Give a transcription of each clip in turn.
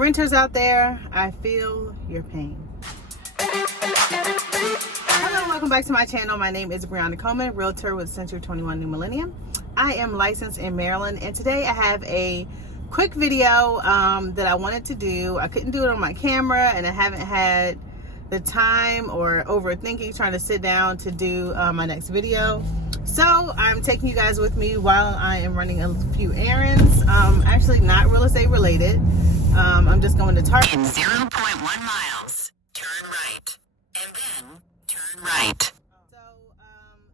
Renters out there, I feel your pain. Hello, welcome back to my channel. My name is Brianna Coleman, realtor with Century 21 New Millennium. I am licensed in Maryland, and today I have a quick video that I wanted to do. I couldn't do it on my camera, and I haven't had the time or overthinking trying to sit down to do my next video. So I'm taking you guys with me while I am running a few errands. Actually not real estate related. I'm just going to Target. In 0.1 miles, turn right, and then turn right. So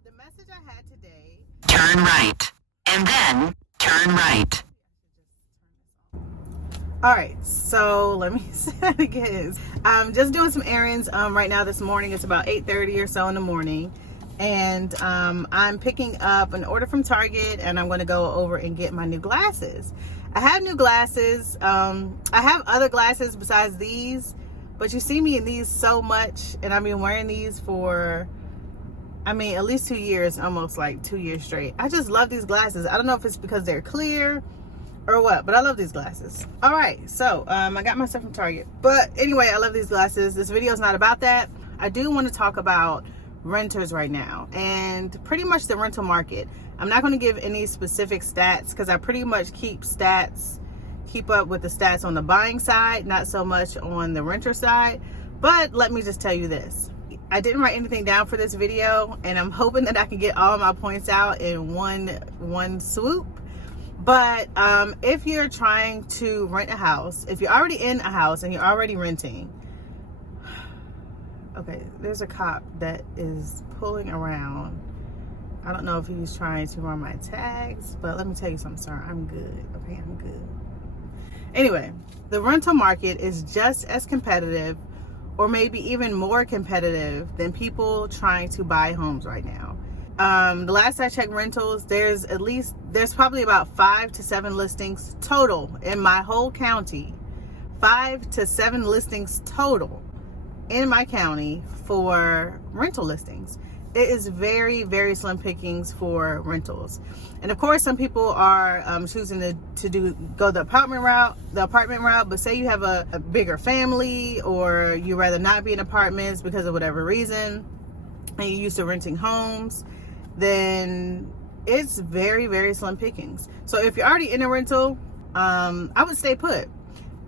the message I had today. Turn right, and then turn right. All right, so let me say that again. I'm just doing some errands right now this morning. It's about 8:30 or so in the morning. And I'm picking up an order from Target, and I'm going to go over and get my new glasses. I have new glasses. I have other glasses besides these, but you see me in these so much, and I've been wearing these for, I mean, at least 2 years, almost like 2 years straight. I just love these glasses. I don't know if it's because they're clear or what, but I love these glasses. All right, so I got my stuff from Target. But anyway, I love these glasses. This video is not about that. I do want to talk about renters right now and pretty much the rental market. I'm not going to give any specific stats because I pretty much keep up with the stats on the buying side, not so much on the renter side. But let me just tell you this. I didn't write anything down for this video, and I'm hoping that I can get all my points out in one swoop. But if you're trying to rent a house, if you're already in a house and you're already renting, okay, there's a cop that is pulling around. I don't know if he's trying to run my tags, but let me tell you something, sir. I'm good. Okay, I'm good. Anyway, the rental market is just as competitive, or maybe even more competitive, than people trying to buy homes right now. The last I checked rentals, there's probably about 5 to 7 listings total in my whole county. 5 to 7 listings total in my county for rental listings. It is very, very slim pickings for rentals. And of course, some people are choosing to go the apartment route. But say you have a bigger family, or you rather not be in apartments because of whatever reason, and you're used to renting homes, then it's very, very slim pickings. So if you're already in a rental, I would stay put.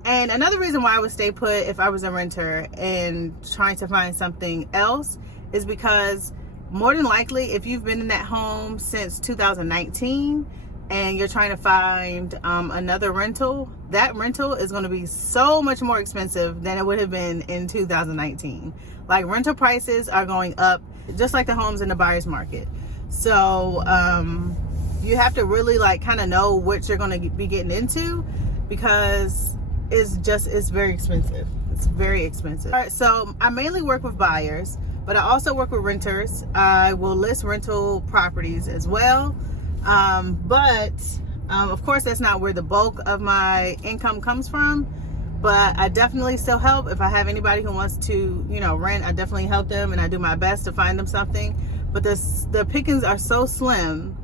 And another reason why I would stay put if I was a renter and trying to find something else is because more than likely, if you've been in that home since 2019 and you're trying to find another rental, that rental is going to be so much more expensive than it would have been in 2019. Like, rental prices are going up just like the homes in the buyer's market. So you have to really kind of know what you're going to be getting into, because it's very expensive. It's very expensive. All right, so I mainly work with buyers, but I also work with renters. I will list rental properties as well. But of course, that's not where the bulk of my income comes from. But I definitely still help. If I have anybody who wants to, rent, I definitely help them, and I do my best to find them something. But the pickings are so slim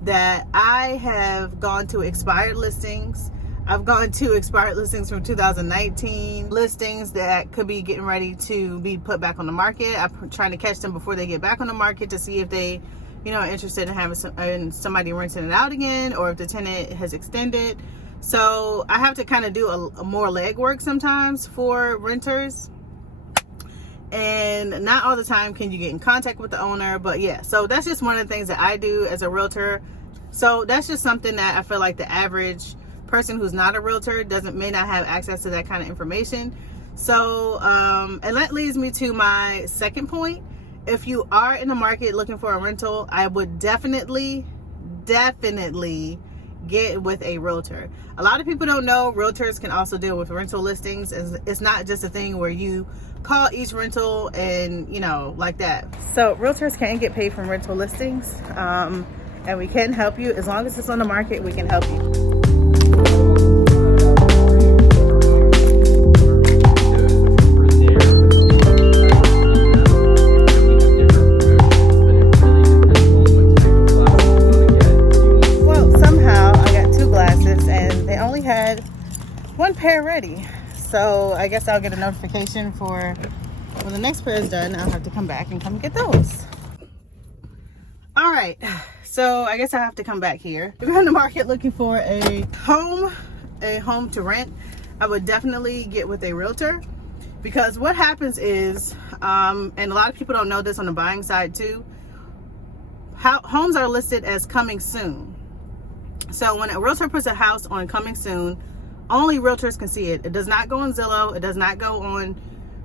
that I have gone to expired listings. I've gone to expired listings from 2019, listings that could be getting ready to be put back on the market. I'm trying to catch them before they get back on the market to see if they, are interested in having somebody renting it out again, or if the tenant has extended. So I have to kind of do a more legwork sometimes for renters. And not all the time can you get in contact with the owner, but yeah, so that's just one of the things that I do as a realtor. So that's just something that I feel like the average person who's not a realtor may not have access to that kind of information. So and that leads me to my second point. If you are in the market looking for a rental, I would definitely get with a realtor. A lot of people don't know realtors can also deal with rental listings. It's not just a thing where you call each rental and like that. So realtors can get paid from rental listings, and we can help you. As long as it's on the market, we can help you. One pair ready. So I guess I'll get a notification for when the next pair is done. I'll have to come back and come get those. All right, so I guess I have to come back here. If you're in the market looking for a home to rent, I would definitely get with a realtor, because what happens is, and a lot of people don't know this on the buying side too, homes are listed as coming soon. So when a realtor puts a house on coming soon, only realtors can see it. It does not go on Zillow. It does not go on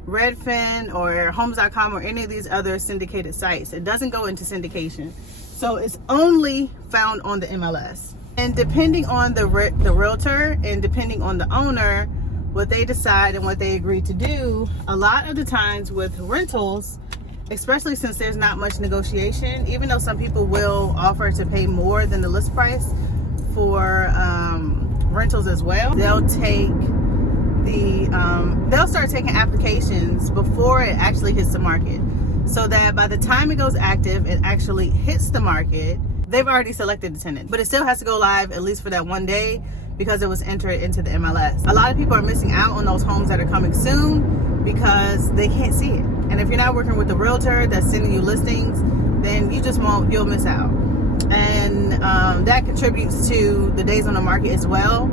Redfin or Homes.com or any of these other syndicated sites. It doesn't go into syndication. So it's only found on the MLS. And depending on the realtor and depending on the owner, what they decide and what they agree to do, a lot of the times with rentals, especially since there's not much negotiation, even though some people will offer to pay more than the list price for rentals as well, they'll start taking applications before it actually hits the market, so that by the time it goes active and actually hits the market, they've already selected the tenant. But it still has to go live at least for that one day, because it was entered into the MLS. A lot of people are missing out on those homes that are coming soon because they can't see it. And if you're not working with a realtor that's sending you listings, then you'll miss out. And that contributes to the days on the market as well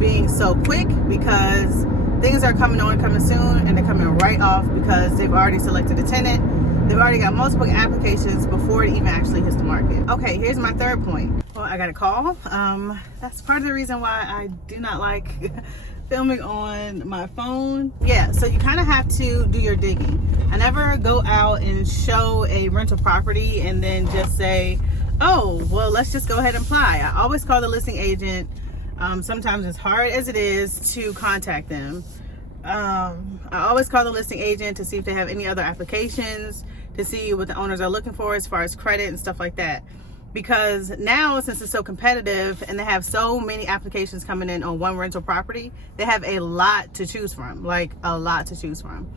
being so quick, because things are coming soon and they're coming right off because they've already selected a tenant. They've already got multiple applications before it even actually hits the market. Okay, here's my third point. Well, I got a call. That's part of the reason why I do not like filming on my phone. Yeah, so you kind of have to do your digging. I never go out and show a rental property and then just say, oh, well, let's just go ahead and apply. I always call the listing agent. Sometimes as hard as it is to contact them, I always call the listing agent to see if they have any other applications, to see what the owners are looking for as far as credit and stuff like that. Because now, since it's so competitive and they have so many applications coming in on one rental property, they have a lot to choose from, like a lot to choose from.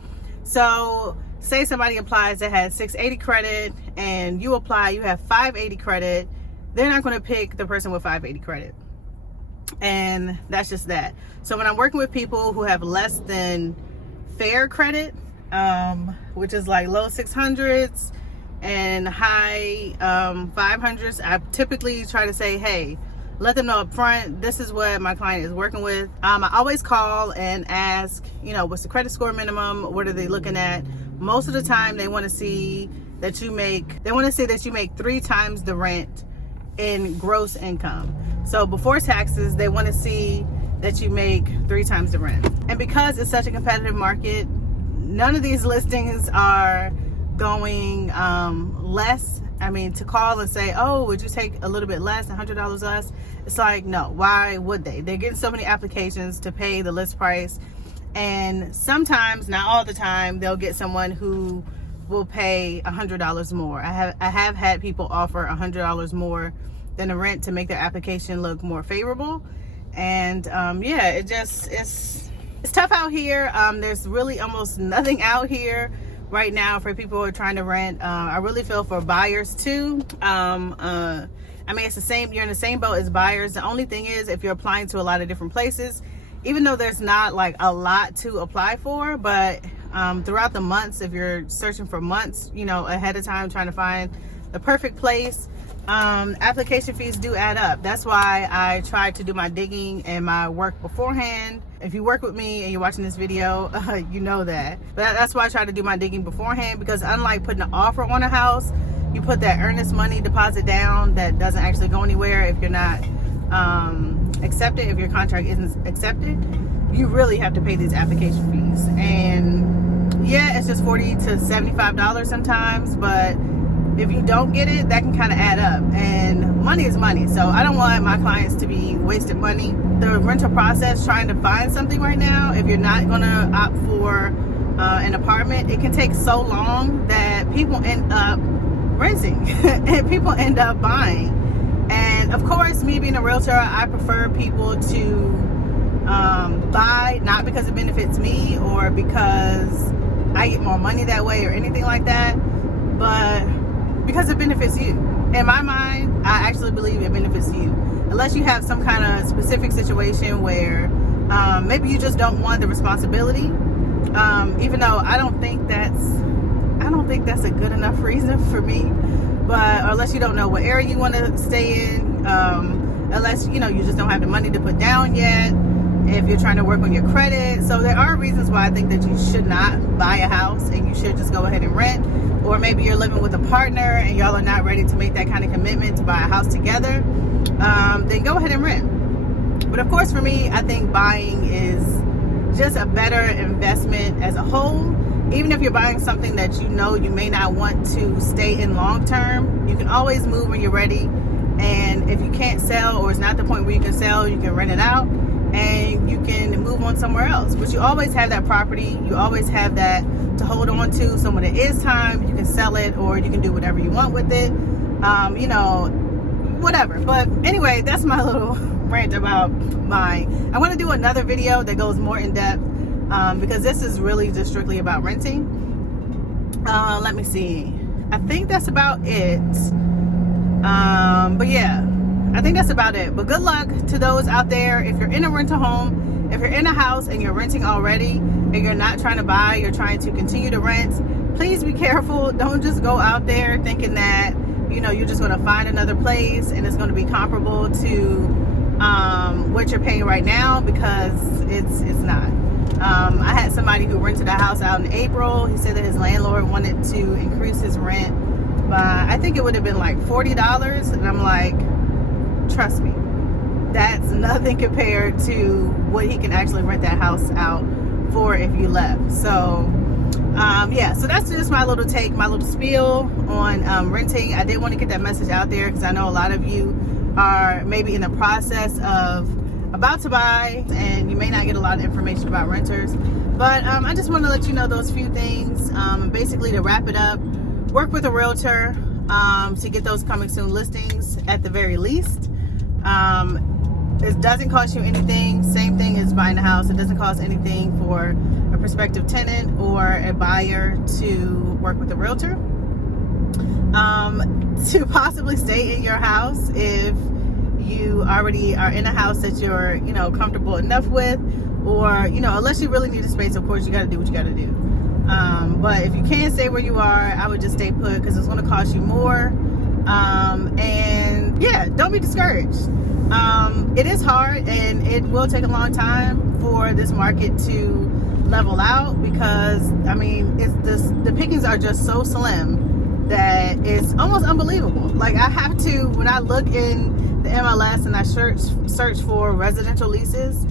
So say somebody applies that has 680 credit and you apply, you have 580 credit, they're not going to pick the person with 580 credit. And that's just that. So when I'm working with people who have less than fair credit, which is like low 600s and high 500s, I typically try to say, hey, let them know up front, this is what my client is working with. I always call and ask, what's the credit score minimum? What are they looking at? Most of the time they want to see that you make 3 times the rent in gross income. So before taxes, they want to see that you make 3 times the rent. And because it's such a competitive market, none of these listings are going less. I mean, to call and say, oh, would you take a little bit less, $100 less? It's like, no, why would they? They're getting so many applications to pay the list price. And sometimes, not all the time, they'll get someone who will pay $100 more. I have had people offer $100 more than the rent to make their application look more favorable. And yeah, it's tough out here. There's really almost nothing out here right now for people who are trying to rent. I really feel for buyers too. I mean, it's the same, you're in the same boat as buyers. The only thing is, if you're applying to a lot of different places, even though there's not like a lot to apply for, but throughout the months, if you're searching for months, ahead of time, trying to find the perfect place, application fees do add up. That's why I try to do my digging and my work beforehand. If you work with me and you're watching this video, you know that. But that's why I try to do my digging beforehand, because unlike putting an offer on a house, you put that earnest money deposit down that doesn't actually go anywhere if you're not accepted, if your contract isn't accepted. You really have to pay these application fees. And yeah, it's just $40 to $75 sometimes, but if you don't get it, that can kind of add up. And money is money. So I don't want my clients to be wasted money. The rental process, trying to find something right now, if you're not going to opt for an apartment, it can take so long that people end up renting and people end up buying. And of course, me being a realtor, I prefer people to buy, not because it benefits me or because I get more money that way or anything like that, but because it benefits you. In my mind, I actually believe it benefits you. Unless you have some kind of specific situation where Maybe you just don't want the responsibility. Even though I don't think that's a good enough reason for me. But unless you don't know what area you want to stay in, unless you just don't have the money to put down yet, if you're trying to work on your credit. So there are reasons why I think that you should not buy a house and you should just go ahead and rent. Or maybe you're living with a partner and y'all are not ready to make that kind of commitment to buy a house together, then go ahead and rent. But of course, for me, I think buying is just a better investment as a whole. Even if you're buying something that you may not want to stay in long term, you can always move when you're ready. And if you can't sell, or it's not the point where you can sell, you can rent it out and you can move on somewhere else. But you always have that property, you always have that to hold on to. So when it is time, you can sell it, or you can do whatever you want with it, whatever. But anyway, that's my little rant about buying. I want to do another video that goes more in depth, because this is really just strictly about renting. Let me see. I think that's about it. But yeah, I think that's about it. But good luck to those out there. If you're in a rental home, if you're in a house and you're renting already and you're not trying to buy, you're trying to continue to rent, please be careful. Don't just go out there thinking that you're just going to find another place and it's going to be comparable to what you're paying right now, because it's not. I had somebody who rented a house out in April. He said that his landlord wanted to increase his rent by, I think it would have been like $40. And I'm like, trust me, that's nothing compared to what he can actually rent that house out for if you left. So yeah, so that's just my little take, my little spiel on renting. I did want to get that message out there because I know a lot of you are maybe in the process of about to buy and you may not get a lot of information about renters. But I just want to let you know those few things. Basically, to wrap it up, work with a realtor to get those coming soon listings at the very least. It doesn't cost you anything. Same thing as buying a house. It doesn't cost anything for a prospective tenant or a buyer to work with a realtor. To possibly stay in your house if you already are in a house that you're comfortable enough with, or unless you really need a space, of course you got to do what you got to do. But if you can't stay where you are, I would just stay put, because it's going to cost you more. And yeah, don't be discouraged. It is hard and it will take a long time for this market to level out, because the pickings are just so slim that it's almost unbelievable. Like, I have to, when I look in the MLS and I search for residential leases,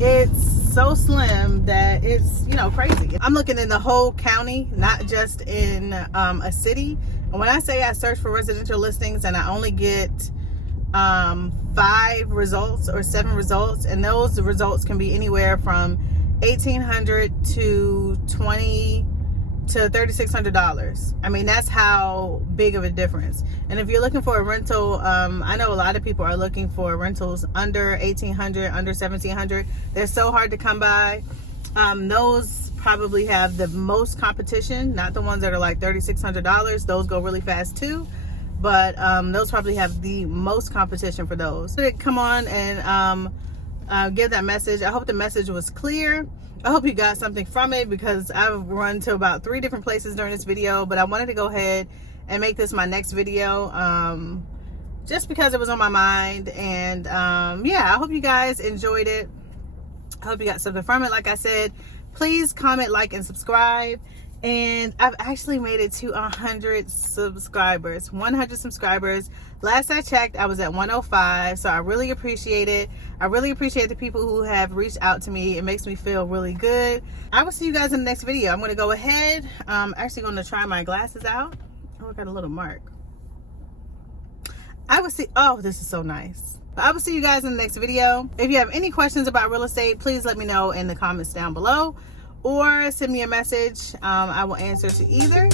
it's so slim that it's crazy. I'm looking in the whole county, not just in a city. And when I say I search for residential listings and I only get 5 results or 7 results, and those results can be anywhere from $1,800 to $2,000 to $3,600. That's how big of a difference. And if you're looking for a rental, I know a lot of people are looking for rentals under $1,800, under $1,700. They're so hard to come by. Those probably have the most competition, not the ones that are like $3,600. Those go really fast too, but those probably have the most competition for those. So come on and give that message. I hope the message was clear. I hope you got something from it, because I've run to about 3 different places during this video, but I wanted to go ahead and make this my next video just because it was on my mind. And yeah, I hope you guys enjoyed it. I hope you got something from it. Like I said, please comment, like, and subscribe. And I've actually made it to 100 subscribers. 100 subscribers. Last I checked, I was at 105. So I really appreciate it. I really appreciate the people who have reached out to me. It makes me feel really good. I will see you guys in the next video. I'm going to go ahead. I'm actually going to try my glasses out. Oh, I got a little mark. I will see. Oh, this is so nice. I will see you guys in the next video. If you have any questions about real estate, please let me know in the comments down below, or send me a message. I will answer to either.